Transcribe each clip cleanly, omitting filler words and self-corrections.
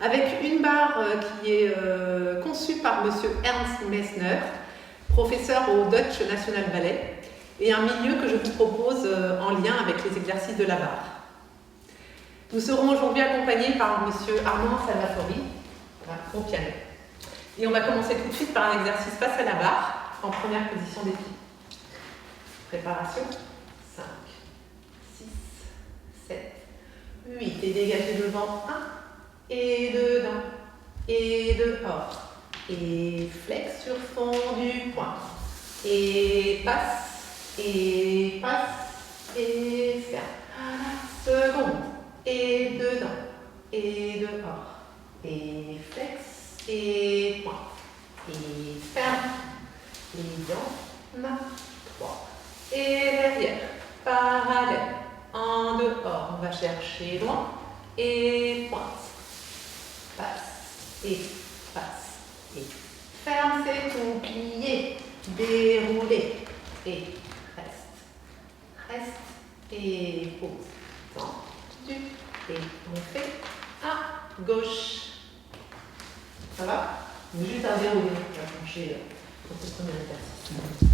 avec une barre qui est conçue par Monsieur Ernst Messner, professeur au Deutsche National Ballet, et un milieu que je vous propose en lien avec les exercices de la barre. Nous serons aujourd'hui accompagnés par Monsieur Armand Salvatori au piano. Et on va commencer tout de suite par un exercice face à la barre, en première position des pieds. Préparation, 5, 6, 7, 8, et dégagez devant, 1, et dedans, et dehors, et flex sur fond du poing, et passe, et ferme, seconde, et dedans, et dehors, et flex, et poing, et ferme, et dans, 3, et derrière, parallèle, en dehors, on va chercher loin, et pointe, passe, et ferme, c'est tout, plié, déroulé, et reste, et pause, tendu, et on fait à gauche. Ça va? Juste à dérouler, on va pencher pour ce premier exercice.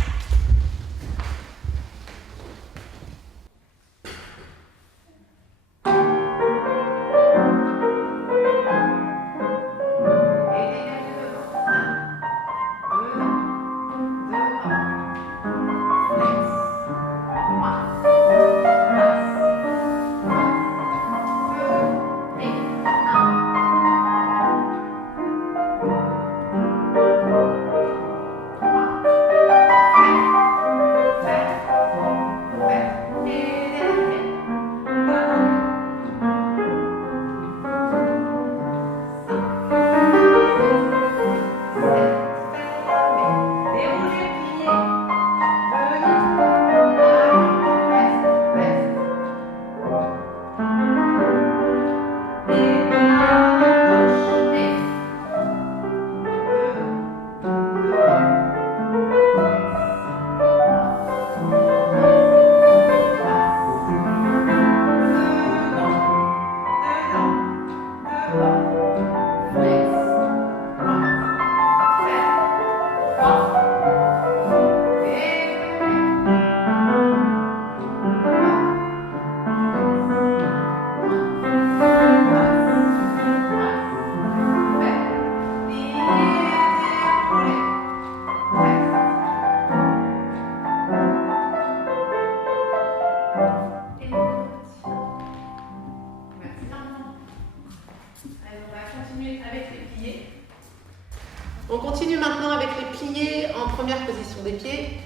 On continue maintenant avec les pliés en première position des pieds.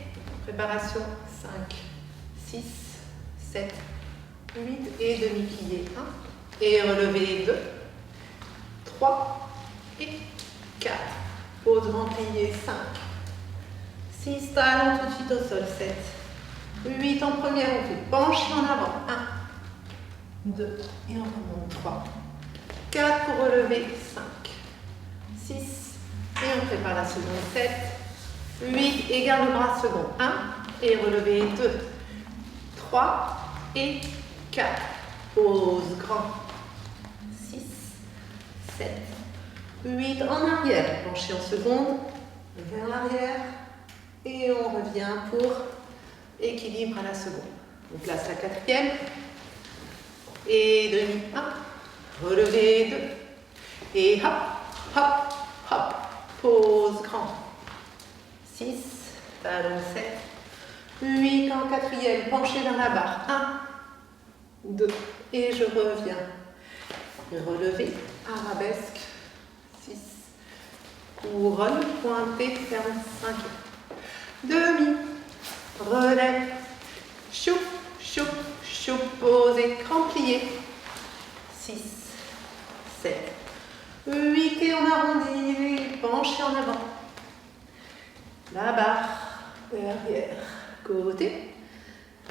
Préparation 5, 6, 7, 8 et demi-plié 1. Et relevé 2, 3 et 4. Pause grand plié 5, 6, talons tout de suite au sol 7, 8 en première, on fait pencher en avant 1, 2 et on remonte 3, 4 pour relever 5, 6. Et on prépare la seconde 7, 8 et garde le bras second 1 et relevé 2, 3 et 4. Pause grand 6, 7, 8 en arrière, penché en seconde, vers l'arrière et on revient pour équilibre à la seconde. On place la quatrième et demi 1, relevé 2 et hop, hop, hop. Pause grand. 6, talon 7, 8 en quatrième, penché dans la barre. 1, 2, et je reviens. Relevé, arabesque. 6, couronne, pointée, ferme 5. Demi, relève, choup, choup, choup, pause plié. 6, 7, 8 et on arrondit, penché en avant. La barre, derrière, côté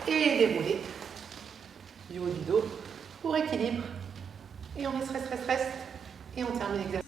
et déroulé du haut du dos pour équilibre. Et on reste et on termine l'exercice.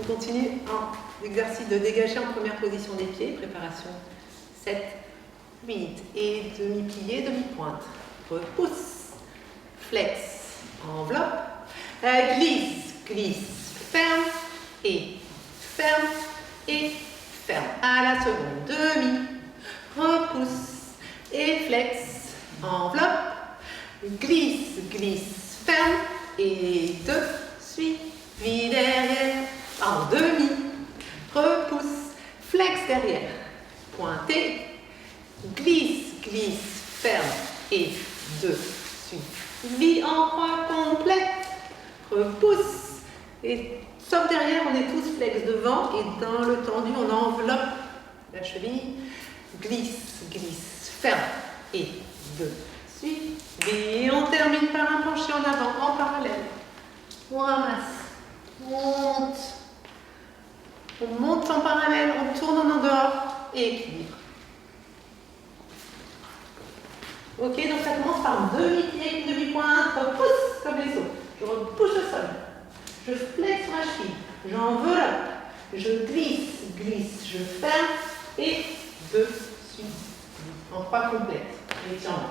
On continue un exercice de dégager en première position des pieds. Préparation 7, 8 et demi-plié, demi-pointe. Repousse, flex, enveloppe, glisse, glisse, ferme et ferme et ferme. À la seconde, demi, repousse et flex, enveloppe, glisse, glisse, ferme et 2, suivi derrière, en demi, repousse, flex derrière, pointé, glisse, glisse, ferme et 2, suivi en croix complète, repousse et sauf derrière, on est tous flex devant et dans le tendu, on enveloppe la cheville, glisse, glisse, ferme et 2, suivi. Et on termine par un penché en avant, en parallèle. On ramasse, on monte en parallèle, on tourne en dehors et équilibre. Ok, donc ça commence par demi-pied, une demi-pointe, repousse comme les sauts. Je repousse au sol. Je flexe ma cheville. J'enveloppe. Je glisse, glisse, je ferme et de suite. En pas complète. Étirement.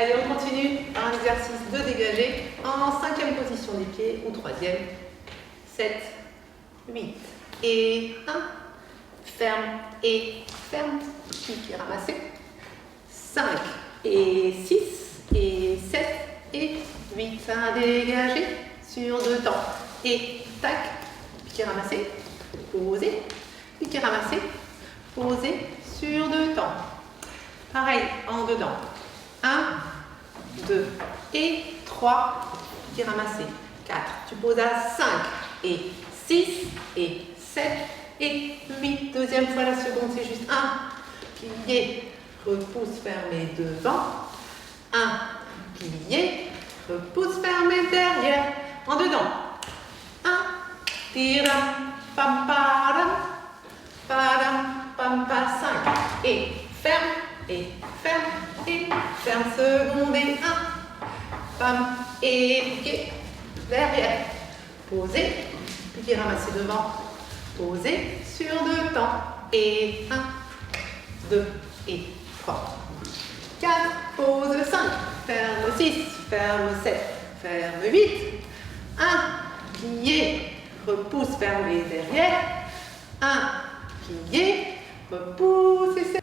Allez, on continue par un exercice de dégagé en 5e position des pieds ou 3e. 7, 8 et 1. Ferme et ferme. Pied ramassé. 5 et 6 et 7 et 8. Un dégagé sur 2 temps. Et tac. Pied ramassé. Posé. Pied ramassé. Posé sur 2 temps. Pareil, en dedans. 1, 2 et 3, pied ramassé. 4, tu poses à 5 et 6 et 7 et 8. Deuxième fois, la seconde, c'est juste 1, plié, repousse, fermé devant. 1, plié, repousse, fermé derrière. En dedans. 1, tiram, pam, param, pam, pa, 5 et ferme et ferme. Et ferme, seconde et 1. Pam, et piqué, derrière. Posé, piqué ramassé devant. Posé sur 2 temps. Et 1, 2 et 3. 4, pose 5. Ferme 6, ferme 7, ferme 8. 1, plié, repousse, fermé derrière. 1, plié, repousse et c'est.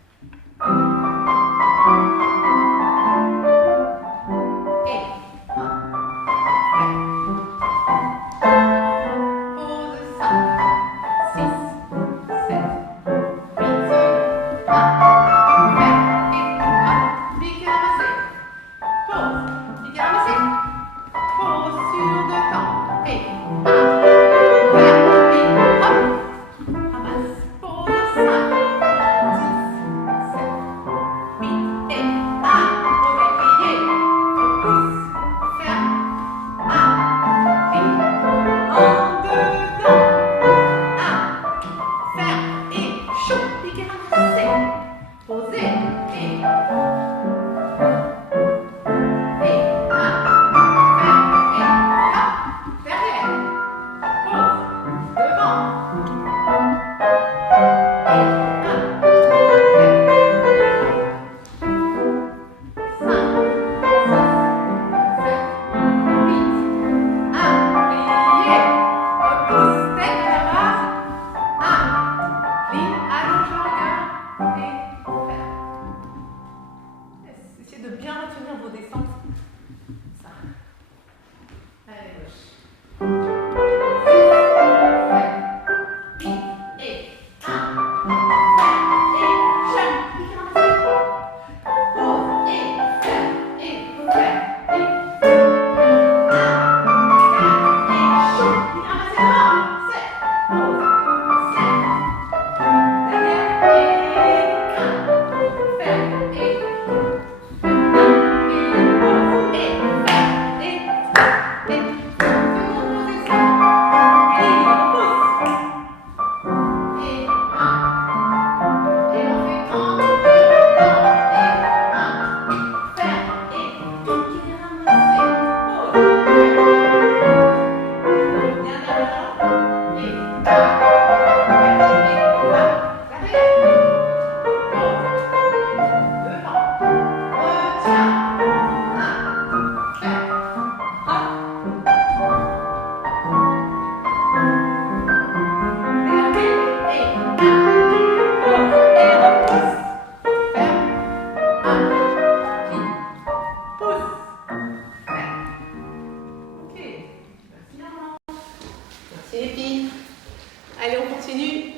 continue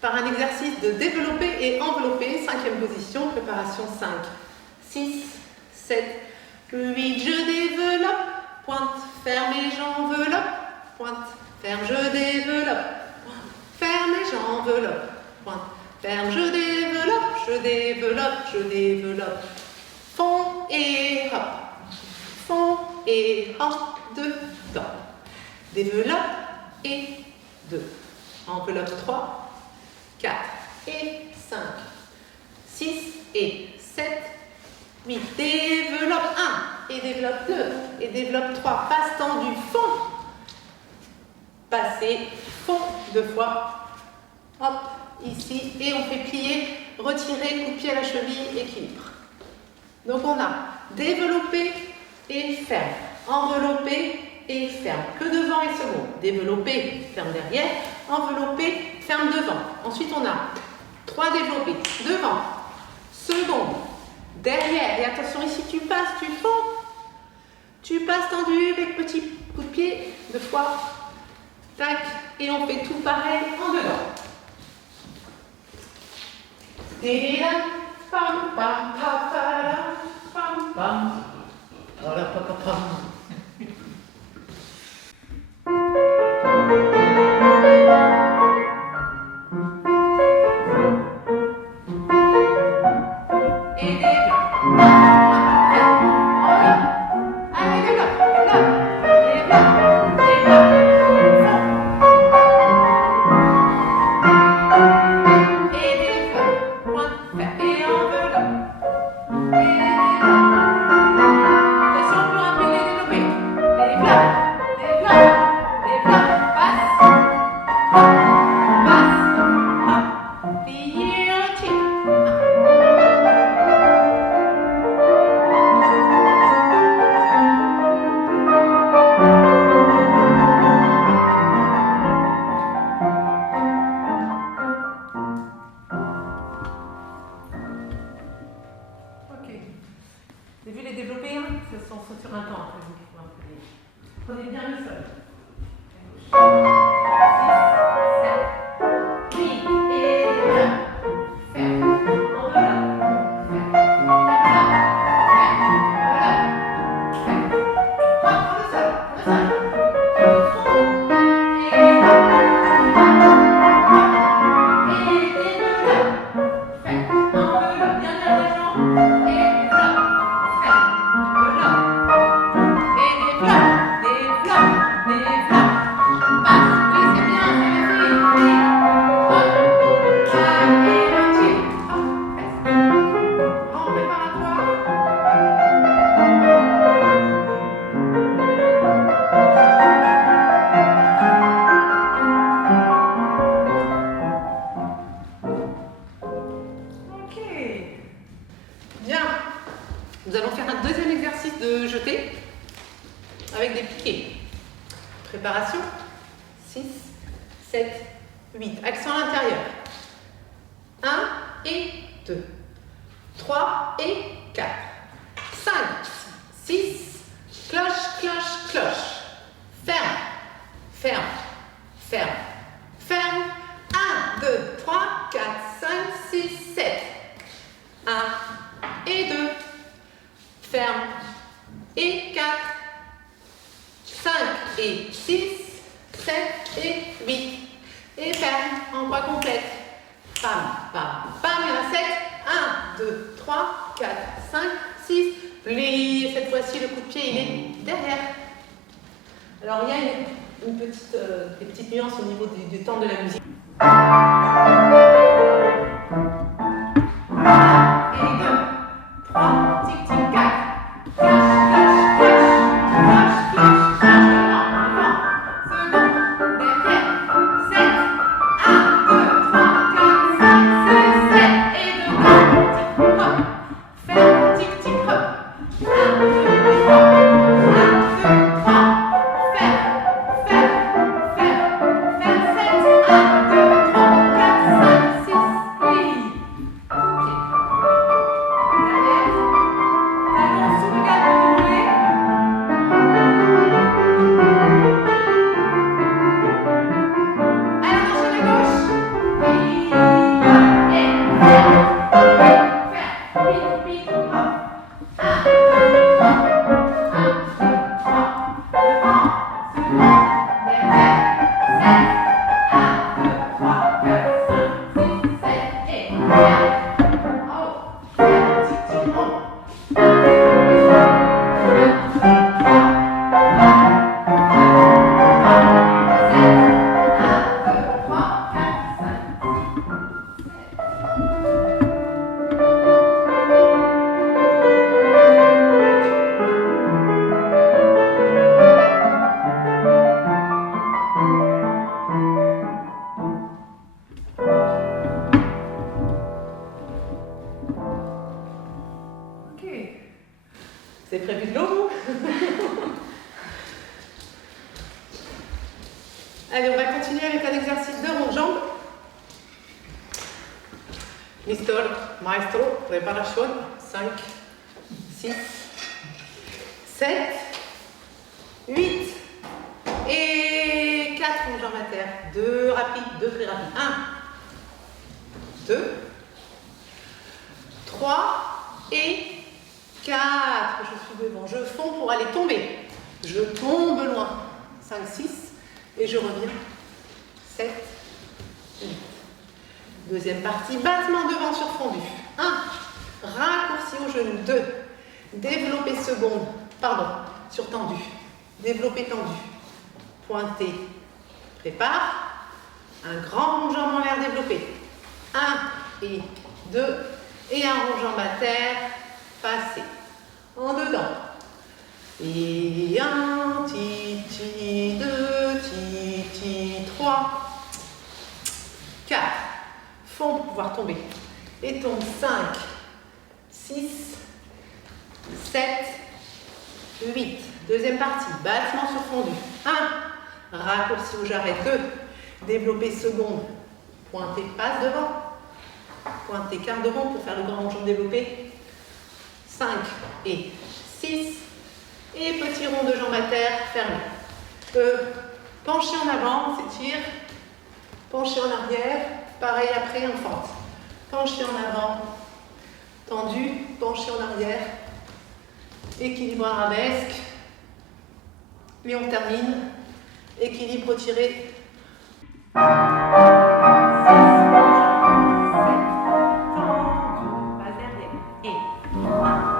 par un exercice de développer et envelopper. 5e position, préparation 5, 6, 7, 8. Je développe, pointe, ferme et j'enveloppe, pointe, ferme, je développe, pointe, ferme et j'enveloppe, pointe, ferme, je développe, je développe, je développe. Fond et hop, fond et hop, dedans. Développe et 2. Enveloppe 3, 4 et 5, 6 et 7, 8. Développe 1 et développe 2 et développe 3. Passe tendu, fond. Passer, fond 2 fois. Hop, ici. Et on fait plier, retirer, coup de pied à la cheville, équilibre. Donc on a développé et ferme. Enveloppé et ferme. Que devant et second. Développer, ferme derrière. Envelopper, ferme devant. Ensuite, on a 3 développés. Devant, second, derrière. Et attention, ici, tu passes, tu fonds. Tu passes tendu avec petit coup de pied. 2 fois. Tac. Et on fait tout pareil en dedans. Et là, pam, pam, pam, pam, pam. Voilà, pam, pam, pam. Prenez bien le sol. Nous allons faire un deuxième exercice de jeté avec des piquets. Préparation. 6, 7, 8. Accent à l'intérieur. 1 et 2. 3 et 4. 5, 6. Cloche, cloche, cloche. Ferme, ferme, ferme, ferme. 1, 2, 3, 4, 5, 6, 7. 1 et 2. Ferme. Et 4, 5 et 6, 7 et 8. Et ferme en bras complète. Pam, pam, pam. Il y en a 7. 1, 2, 3, 4, 5, 6. Plie. Cette fois-ci, le coup de pied, il est derrière. Alors, il y a des petites nuances au niveau du temps de la musique. C'est prévu de l'eau. Allez, on va continuer avec un exercice de rond de jambe. Maestro, préparation. 5, 6, 7, 8 et 4 ronds de jambes à terre. 2 rapides, 2 très rapides. 1, 2, 3 et 4. Je suis devant. Je fonds pour aller tomber. Je tombe loin. 5, 6 et je reviens. 7, 8. Deuxième partie, battement devant sur fondu. 1, raccourci au genou. 2, développer seconde. Pardon, sur tendu. Développer tendu. Pointé. Prépare. Un grand rond de jambe en l'air développé. 1 et 2 et un rond de jambe à terre. Passé. En dedans. Et 1, titi, 2, titi, 3, 4. Fond pour pouvoir tomber. Et tombe 5, 6, 7, 8. Deuxième partie, battement sur fondu. 1, raccourci au jarret. 2, développer seconde. Pointé, passe devant. Pointé, quart de rond pour faire le grand rond de jambe développé. 5 et 6. Et petit rond de jambe à terre, fermé. Penché en avant, on s'étire. Penché en arrière. Pareil après, on fente. Penché en avant, tendu, penché en arrière, équilibre arabesque, et on termine, équilibre tiré. 6, 7, tendu, pas derrière, et 1,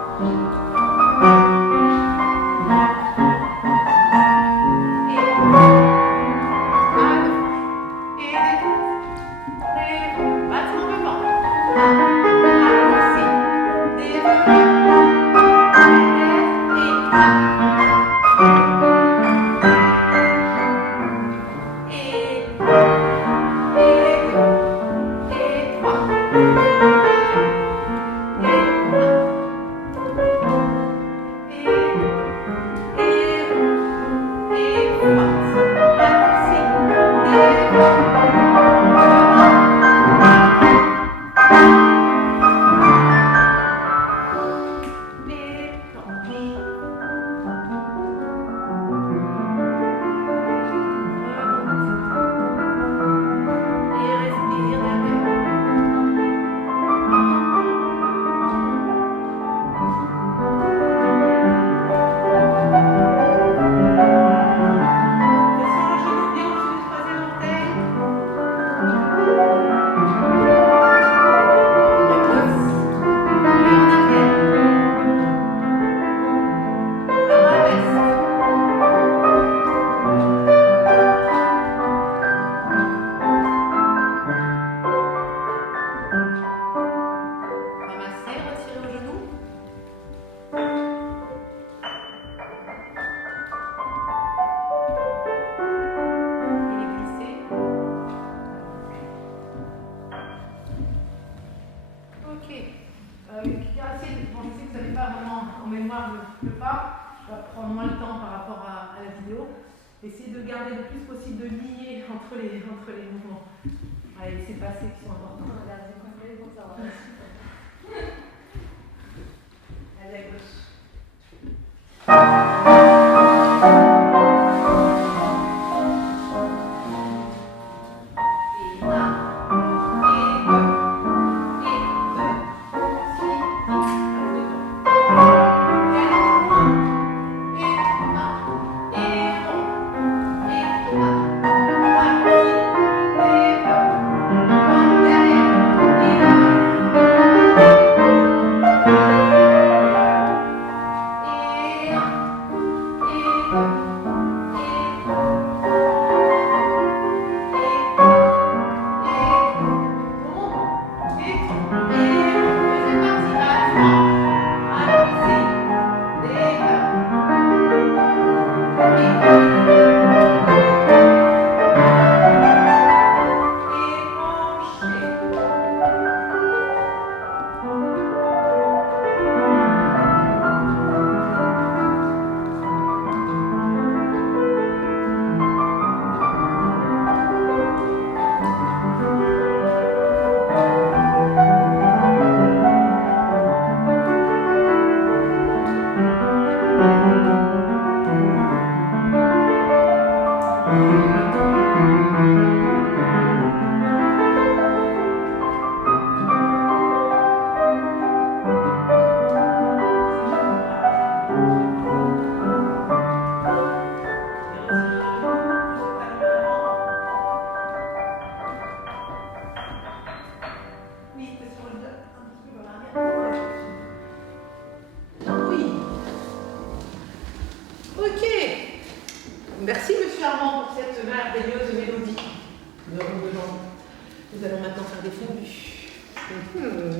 défendu.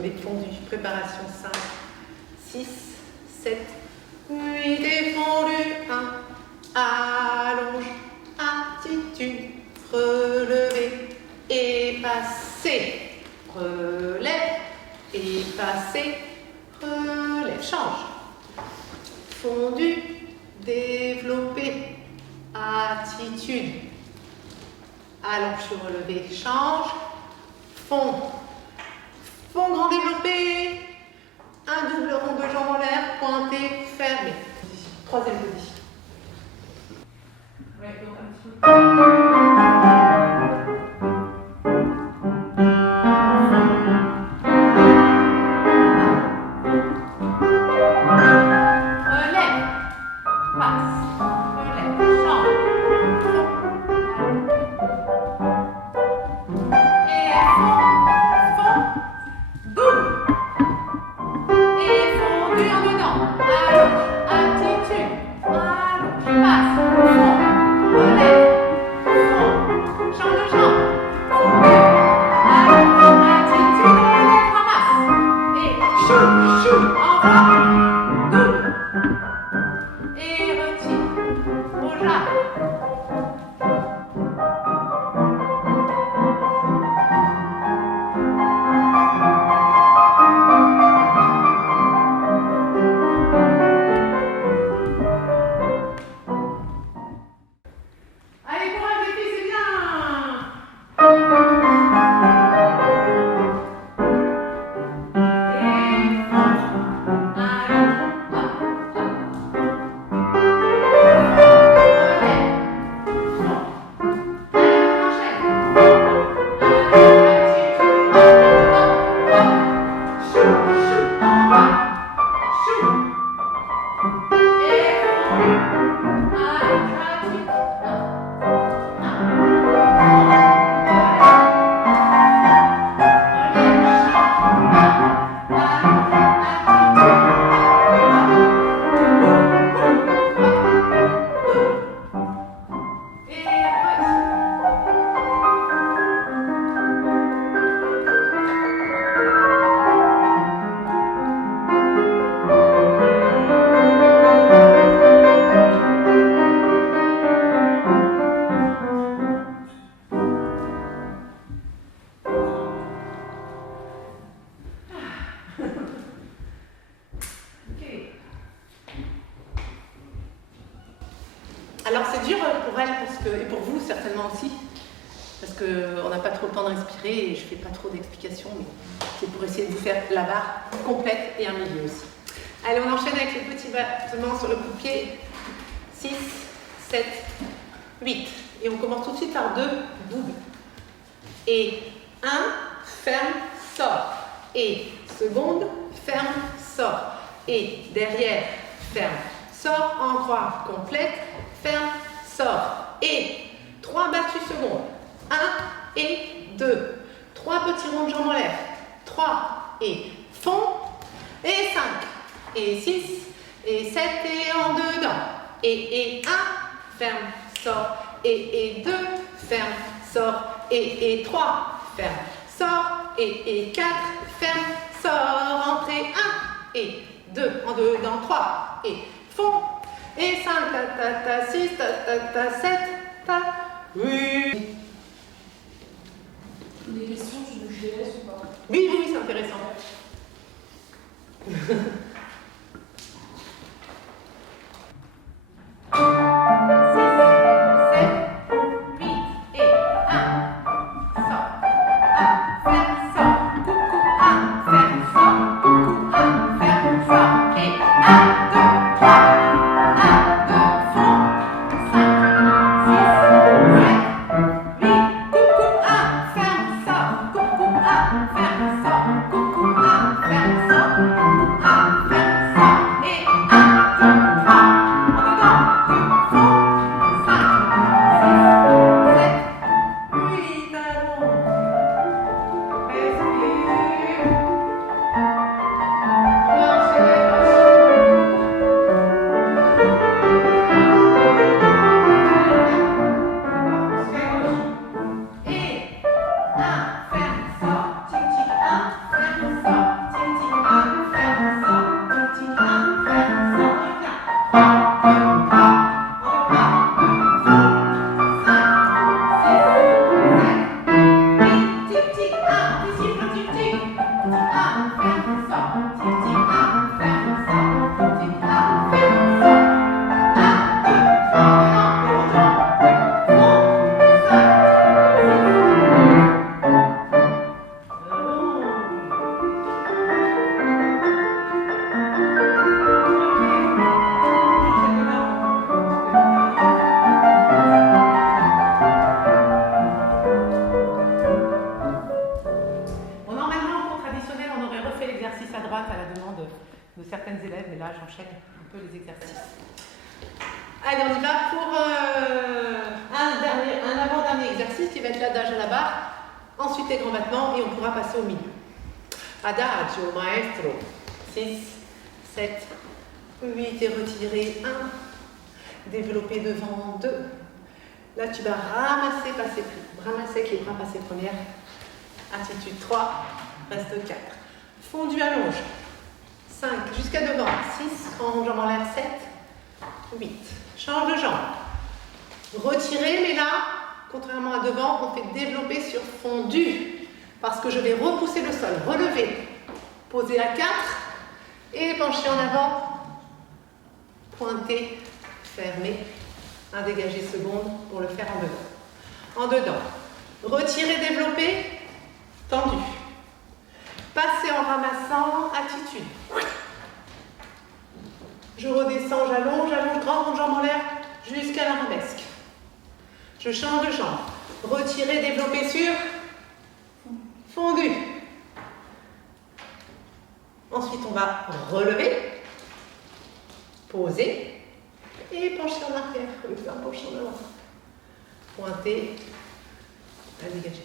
Défendu. Préparation 5, 6, 7, 8. Défendu. 1. Allonge. Attitude. Relevé. Et passer. Relève. Et passer. Relève. Change. Fondu. Développé. Attitude. Allonge sur relevé. Change. Fond. Fond grand développé. Un double rond de jambes en l'air. Pointé. Fermé. Troisième position. Ouais, donc un petit peu. Alors c'est dur pour elle parce que, et pour vous certainement aussi, parce qu'on n'a pas trop le temps de respirer et je ne fais pas trop d'explications, mais c'est pour essayer de vous faire la barre complète et un milieu aussi. Allez, on enchaîne avec les petits battements sur le coup de pied. 6, 7, 8. Et on commence tout de suite par 2 doubles. Et 1, ferme, sort. Et seconde, ferme, sort. Et derrière, ferme, sort en croix complète, ferme, sort. Et 3 battues secondes. 1 et 2. 3 petits ronds de jambes en l'air. 3 et fond. Et 5. Et 6. Et 7 et en dedans. Et 1, ferme, sort. Et 2, ferme, sort. Et 3, ferme, sort. Et 4, ferme, sort. Entrée 1 et 2. En dedans 3. Et fond. Et 5, ta, ta, ta, 6, ta, ta, ta, 7, ta, 8. Des questions, je les laisse ou pas? Oui, oui, c'est intéressant. 1, certaines élèves, mais là j'enchaîne un peu les exercices. Allez, on y va pour un avant-dernier exercice qui va être l'adagio à la barre, ensuite les grands battements et on pourra passer au milieu. Adagio, maestro, 6, 7, 8 et retirer 1, développer devant 2. Là tu vas ramasser avec les bras, passer première, attitude 3, reste 4. Fondu allonge, 5, jusqu'à devant, 6, en jambe en l'air, 7, 8. Change de jambe. Retirez, mais là, contrairement à devant, on fait développer sur fondu. Parce que je vais repousser le sol. Relever. Poser à 4. Et pencher en avant. Pointer. Fermer. Un dégagé seconde pour le faire en dedans. En dedans. Retirer, développer. Tendu. Passer en ramassant. Attitude. Je redescends, j'allonge, grande jambe en l'air jusqu'à l'arabesque. Je change de jambe. Retirer, développer sur fondu. Ensuite, on va relever, poser et pencher en arrière. Le faire pencher en avant. Pointer, à dégager.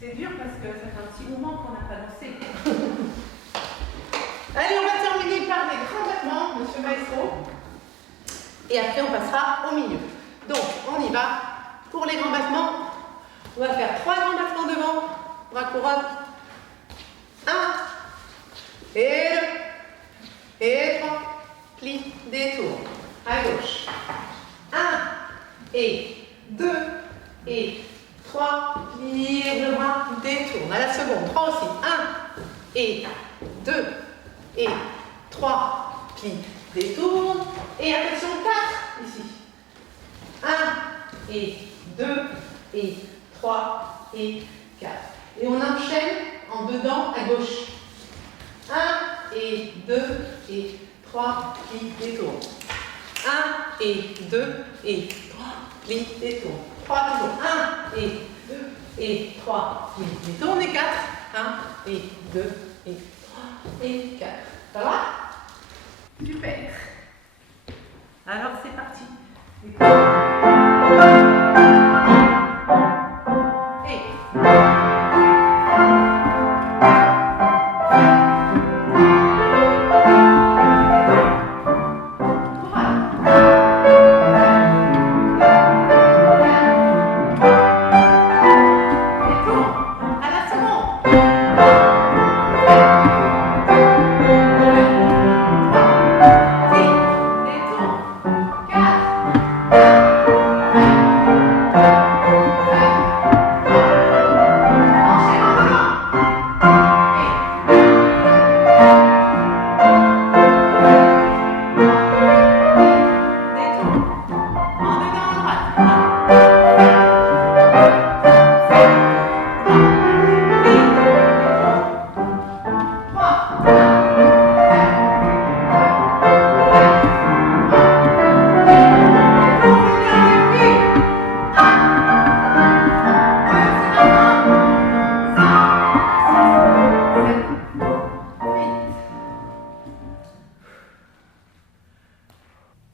C'est dur parce que ça fait un petit moment qu'on n'a pas dansé. Allez, on va terminer par les grands battements, monsieur Maestro. Et après, on passera au milieu. Donc, on y va. Pour les grands battements, on va faire 3 grands battements devant. Bras couronne. 1 et 2 et 3. Plie, détour. À gauche. 1 et 2 et 3. Plie le bras, détourne. À la seconde. 3 aussi. 1 et 2 et 3. Plie, détourne. Et attention, 4 ici. 1 et 2 et 3 et 4. Et on enchaîne en dedans à gauche. 1 et 2 et 3, plie, détourne. 1 et 2 et 3, plie, détourne. 3 toujours. 1 et 2 et 3, plie, détourne. Et 4. 1 et 2 et 3 et 4. Ça va? Super. Alors c'est parti.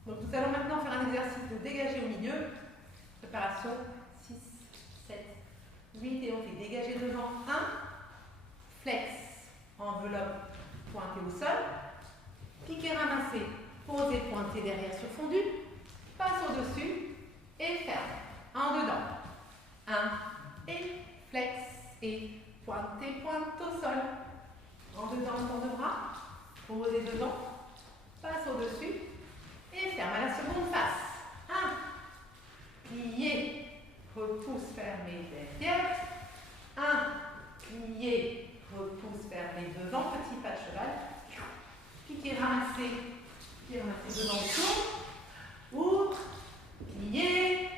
Donc nous allons maintenant faire un exercice de dégager au milieu. Préparation 6, 7, 8 et on fait dégager devant 1, flex, enveloppe, pointée au sol, piqué, ramassé, posé, pointé derrière sur fondu, passe au-dessus et ferme. En dedans. 1 et flex et pointé, pointe au sol. En dedans, tour de bras, posé devant, passe au-dessus. Et ferme à la seconde face. 1, plié, repousse, fermé derrière. 1, plié, repousse, fermé devant, petit pas de cheval. Piqué, ramassé devant le tour. Ouvre, plié,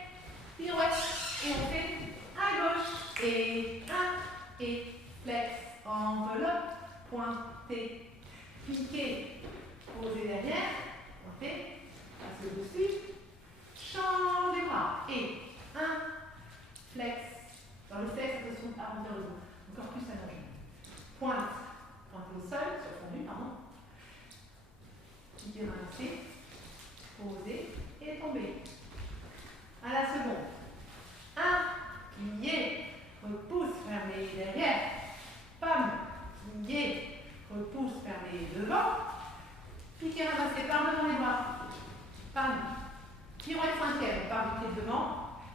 pirouette. Et on fait à gauche. Et 1, et flex, enveloppe, pointé, piqué, posé derrière, pointé. Passe au-dessus, change les bras et 1, flex, dans le flex, attention à arrondir le dos, encore plus allongé. Pointe, pointe au sol, sur fondu, pardon. Piqué, ramassé, posé et tomber. À la seconde. 1, plié, repousse, fermé derrière. Pam, plié, repousse, fermé devant. Piqué, ramassé par devant les bras. Pam, pirouette 5e, par du pied devant.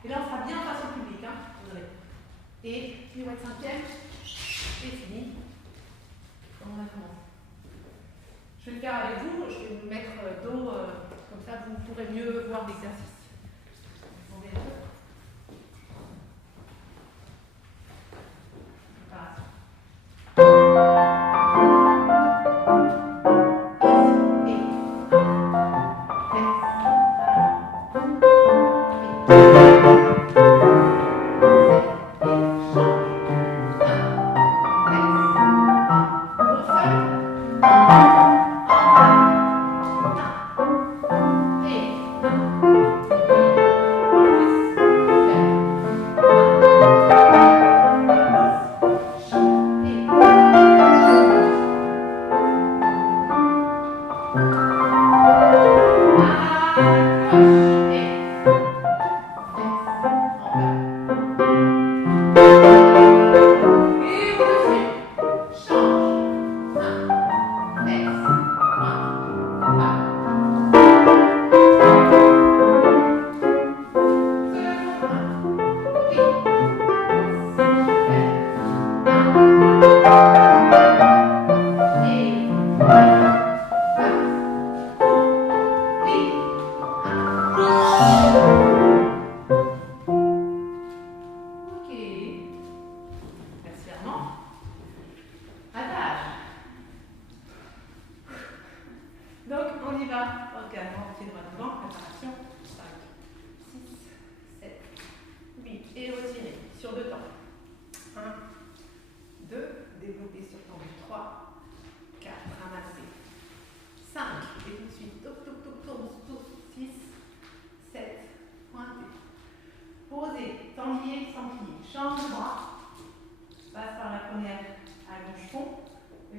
Et là, on sera bien face au public. Hein, et pirouette 5e, et fini. Comme on a commencé. Je vais le faire avec vous. Je vais vous mettre dos, comme ça vous pourrez mieux voir l'exercice. Attendez un peu. Préparation.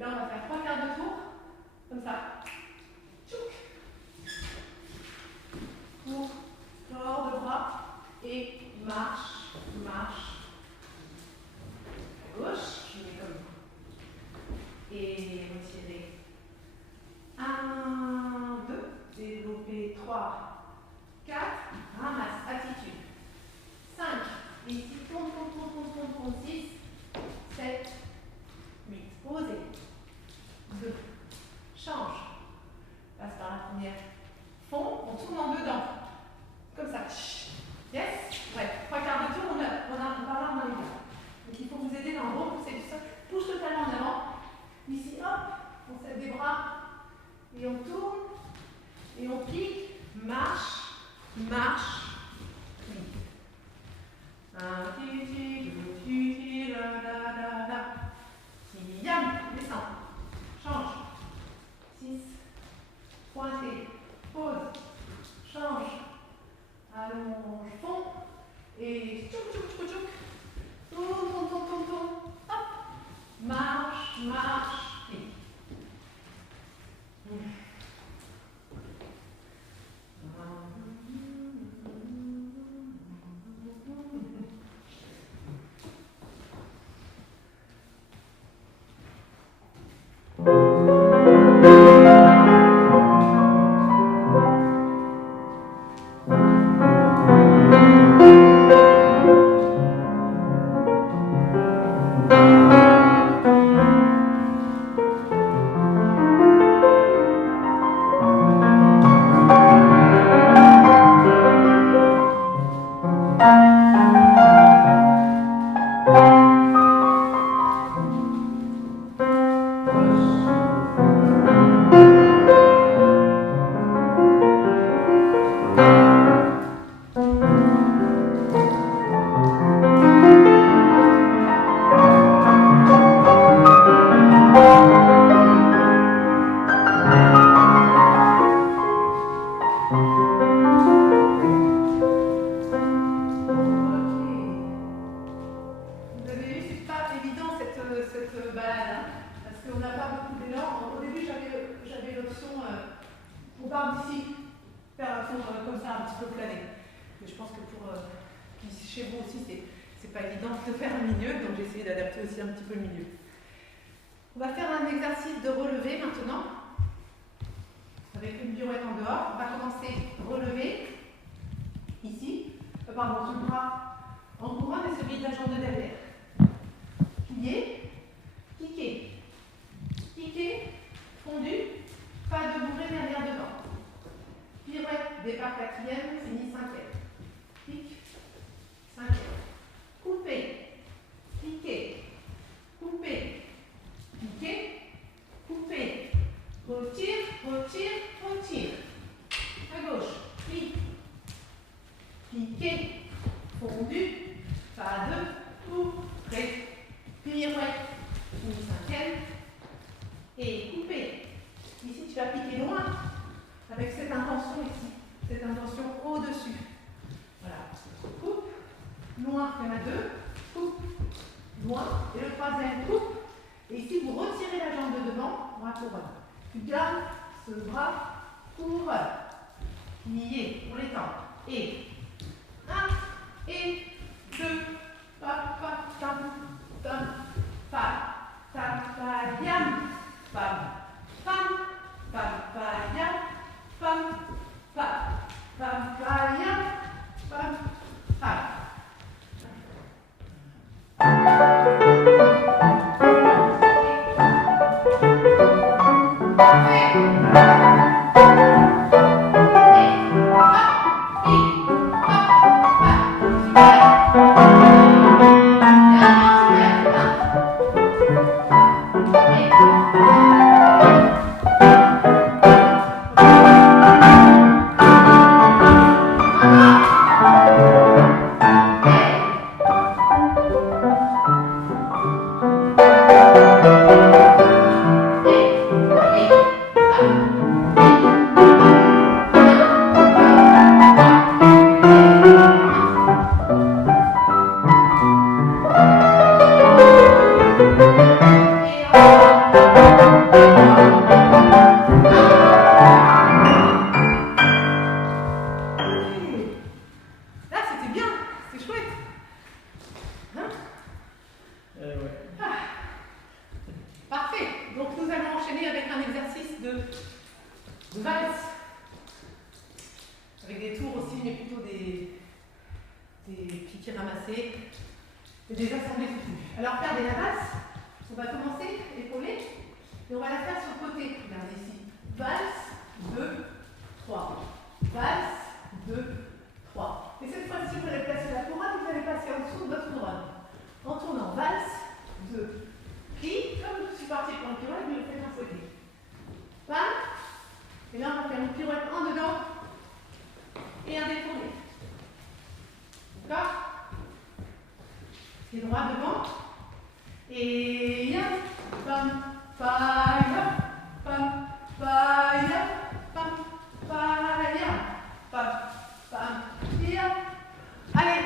là, on va faire 3 quarts de tour, comme ça. Tchouk. Tour, fort de bras, et marche, marche. À gauche, je mets comme ça. Et retirez. 1, 2, développez 3, 4, ramasse, attitude. 5, ici, tourne, 6, 7, 8, posez. 2, change. Passe par la première. Fond, on tourne en dedans. Comme ça. Yes? Ouais, 3 quarts de tour, on va les bras. Donc il faut vous aider dans le repousser du sol. Pousse totalement en avant. Ici, hop, on s'aide des bras. Et on tourne. Et on pique. Marche. Marche. Un titi, deux titi, la la la la. Yam, descend. Change. 6. Pointez. Pause. Change. Allonge. Fond. Et tchouk, tchouk, tchouk, tchouk. Tourne, tourne, tourne, tourne. Hop. Marche, marche. Et. poursuit avec un exercice de valse. Avec des tours aussi, mais plutôt des piquets ramassés et des assemblées soutenues. Alors, faire des valses, on va commencer, épaulés, et on va la faire sur le côté. Regardez ici. Valse, 2, 3. Valse, 2, 3. Et cette fois-ci, vous allez placer la couronne, vous allez passer en dessous de votre couronne. En tournant, valse, 2. Plie, comme je suis parti pour une pirouette, vous le faites un côté. Valse, et là, on va faire une pirouette en dedans et un détourné. D'accord? Pied droit devant. Et ya, pam, païa, pam, païa, pam, païa, pam, pam, ya. Allez!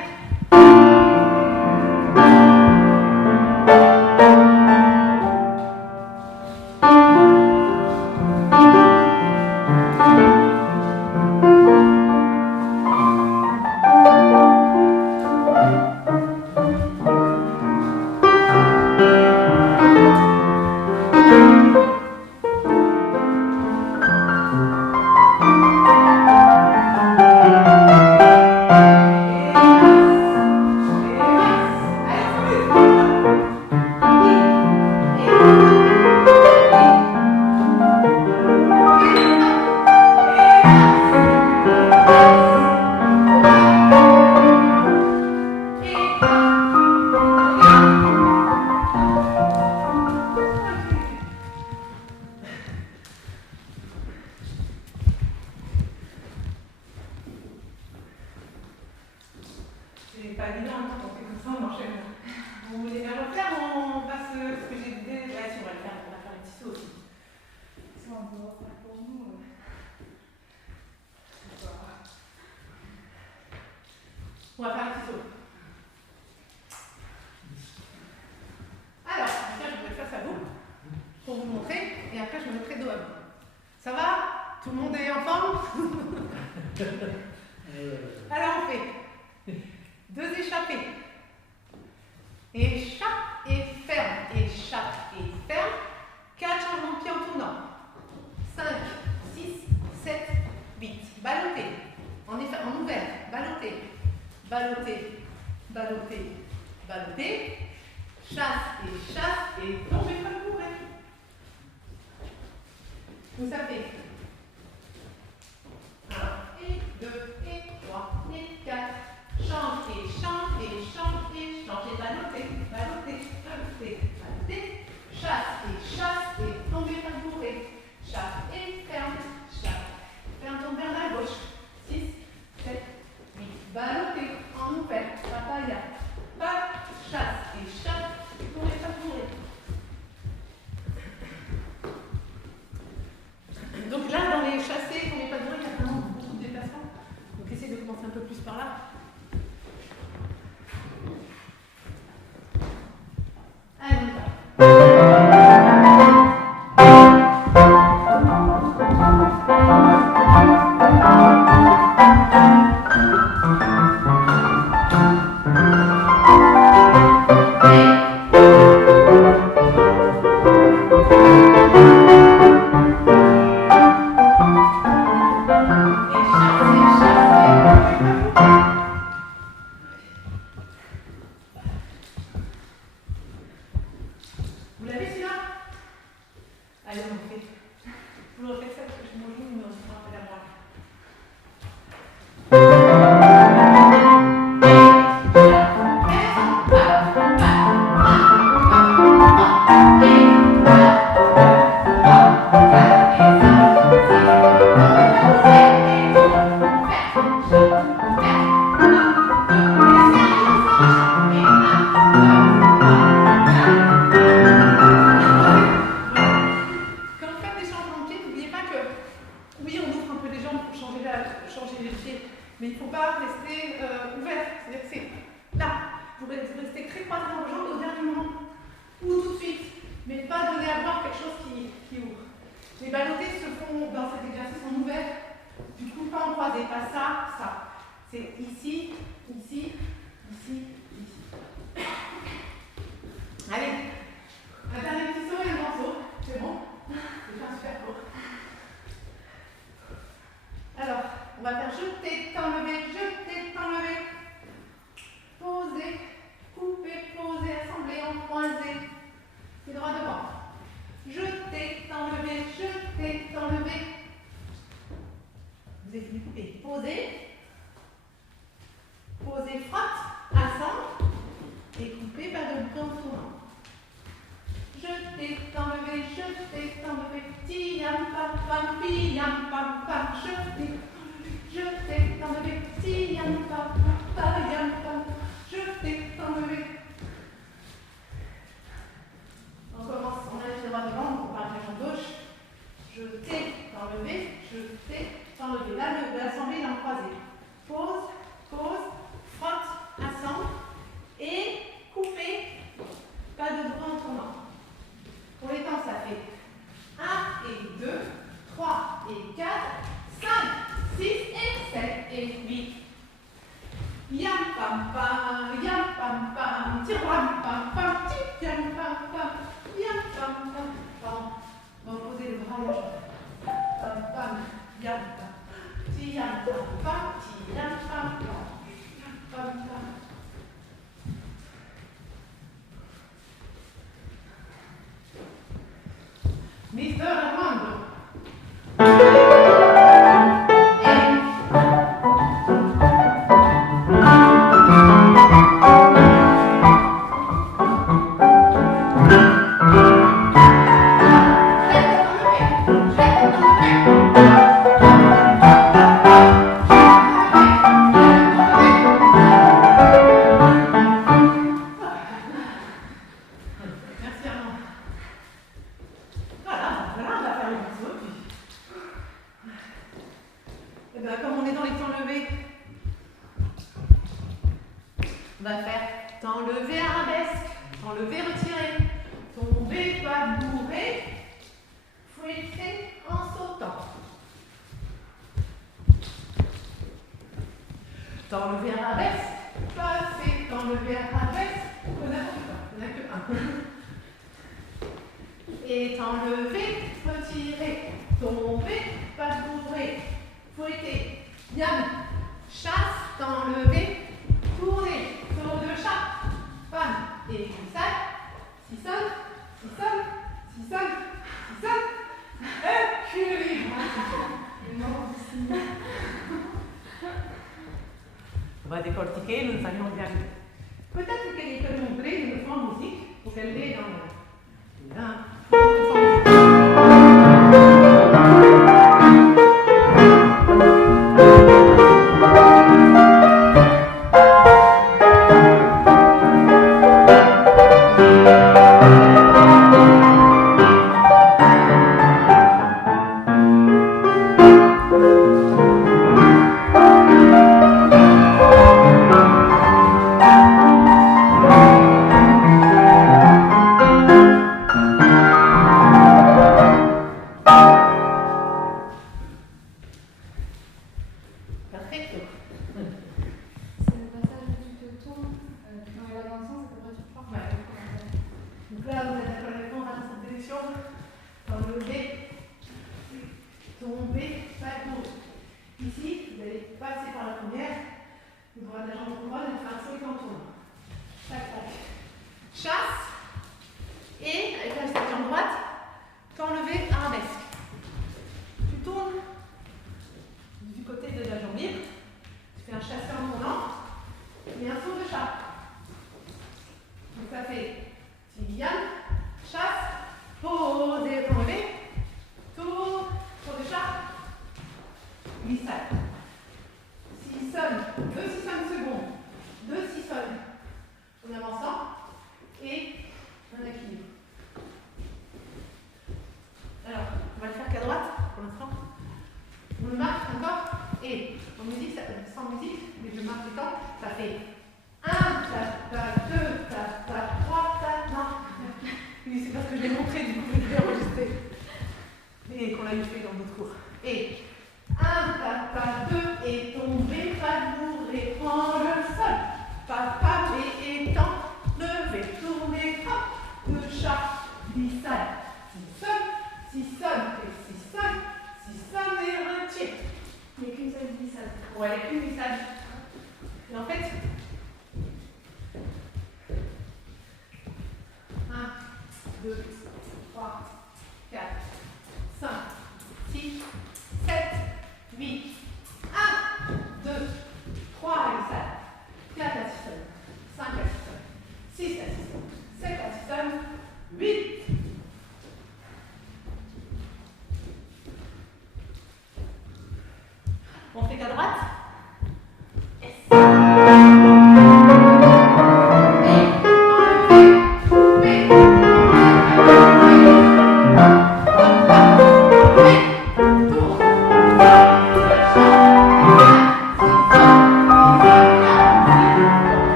C'est pas évident, on fait comme ça, on enchaîne. Vous voulez bien le faire ou on passe ce que j'ai dit? Là, si on va le faire, on va faire les petits sauts aussi. Ça, on peut refaire pour nous. On va faire un petit saut. Alors, tiens, je vais mettre face à vous pour vous montrer et après je me mettrai dos à vous. Ça va? Tout le monde est en forme? Alors on fait 2 échappées. Échappe et ferme. Échappe et ferme. 4 changements de pied en tournant. 5, 6, 7, 8. Balloté. En ouvert. Balloté. Balloté. Balloté. Balloté. Chasse et tombez pas le bourré. Vous savez. 1 et 2 et 3 et 4. Change et change et change et change et balloté, balloté, balloté, balloté. Chasse et tombez pas le bourré. Chasse et ferme. Ferme ton vers la gauche. 6, 7, 8. Balloté en ouvert. Papaya. Pas chasse et chasse. Tombez pas le bourré. Donc là, dans les chassés, tombez pas le bourré, il y a vraiment beaucoup de déplacements. Donc essayez de commencer un peu plus par là. Allez, on y va. Vous l'avez celui-là? Allez, on le fait. Vous le refaites ça parce que je me joue, mais on se rappelle à moi. Changer les pieds, mais il ne faut pas rester ouvert, c'est-à-dire que c'est là, vous restez très croisé dans vos jambes au dernier moment, ou tout de suite, mais pas donner à voir quelque chose qui ouvre. Les ballottés se font dans cet exercice en ouvert, du coup pas en croisé, pas ça, ça. C'est ici, ici, ici, ici. Allez, un dernier petit saut et un grand saut, c'est bon? t'ai enlevé, tiam pam pam, piam pam pam, je t'ai enlevé, tiam pam pam, piam pam, je t'ai enlevé. On commence, on a les pieds droits devant, on part la jambe gauche. Je t'ai enlevé, là l'assemblée est en croisée. Pause, pause, frotte, assemble et couper, pas de bras en tournant. Pour les temps, ça fait 1 et 2, 3 et 4, 5, 6 et 7 et 8. Yam pam pam, tiram pam pam, tiam pam pam, yam pam pam. Pardon, on va poser le bras et la jambe. Pam pam, yam pam, tiam pam pam, tiam pam pam, pam pam. Mr. Armando. T'enlever un inverse, passer, t'enlever un inverse, on n'a que un. Et t'enlever, retirer, tomber, pas bourrer, fouetter, yam, chasse, t'enlever, tourner, tour de chat, femme, et glissade, sissonne, sissonne, sissonne, sissonne, équilibre. On va décortiquer, nous allons y arriver. Peut-être que les colonnes bleues nous font musique pour qu'elle l'ait dans le.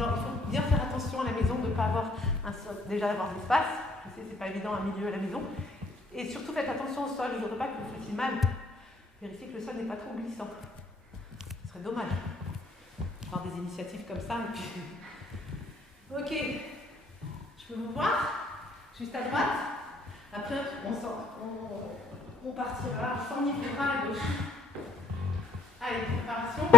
Alors, il faut bien faire attention à la maison de ne pas avoir un sol, déjà d'avoir de l'espace. Je sais, c'est pas évident un milieu à la maison. Et surtout, faites attention au sol. Je ne voudrais pas que vous fassiez mal. Vérifiez que le sol n'est pas trop glissant. Ce serait dommage d'avoir des initiatives comme ça. Et puis... Ok. Je peux vous voir juste à droite. Après, on partira, on s'enivrera à gauche. Allez, préparation.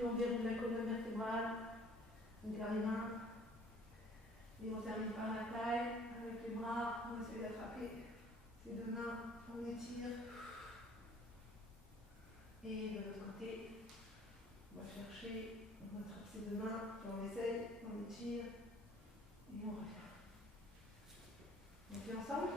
On déroule la colonne vertébrale, on garde les mains, et on termine par la taille, avec les bras, on essaie d'attraper ces deux mains, on étire, et de l'autre côté, on va chercher, on attrape ces deux mains, on essaye, on étire, et on revient. On fait ensemble ?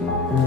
Voilà.